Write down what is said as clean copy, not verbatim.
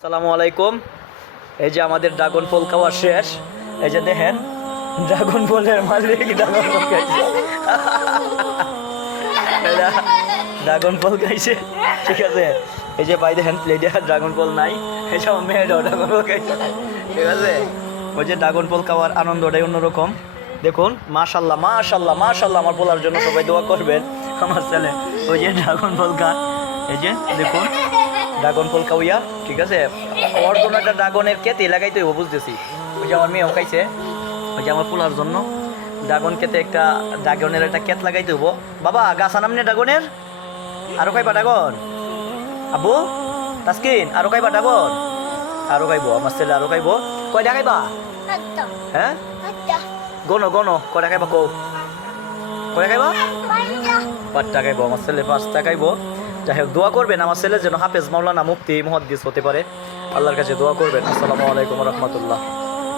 আসসালামু আলাইকুম। এই যে আমাদের ড্রাগন ফল খাওয়া শেষ। এই যে দেখেন ড্রাগন ফলের মালিক ড্রাগন ফল খাইছে। এরা ড্রাগন ফল খাইছে, ঠিক আছে। এই যে ভাই দেখেন প্লেটে ড্রাগন ফল নাই, এই যে মেয়েটাও ড্রাগন ফল খাইছে, ঠিক আছে। ওই যে ড্রাগন ফল খাওয়ার আনন্দটাই অন্যরকম। দেখুন মাশাল্লাহ মাশাল্লাহ মাশাল্লাহ, আমার বলার জন্য সবাই দোয়া করবেন। আমার ছেলে ওই যে ড্রাগন ফল খা, এই যে দেখুন ড্রাগন ফল খাওয়া, ঠিক আছে। ওর জন্য একটা ড্রাগনের কেতে লাগাইতে হইব, বুঝতেছি। ওই যে আমার মেয়েও খাইছে, ওই যে আমার পোলার জন্য ড্রাগন কেতে একটা ড্রাগনের একটা কেত লাগাইতে হইব। বাবা গাছ আনাম নে ড্রাগনের, আরো খাইবা ড্রাগন? আবু তাসকিন আরো খাইবা ড্রাগন? আরো খাইবো আমার ছেলে, আরো খাইবো। কয়টা খাইবা? হ্যাঁ গনো গনো, কয়টা খাইবা কও? কয়টা খাইবা? 5টা খাইবো আমার ছেলে, 5টা খাইবো। যাই হোক দোয়া করবেন আমার ছেলে যেন হাফেজ মাওলানা মুফতি মুহাদ্দিস হতে পারে। আল্লাহর কাছে দোয়া করবেন। আসসালামু আলাইকুম রহমতুল্লাহ।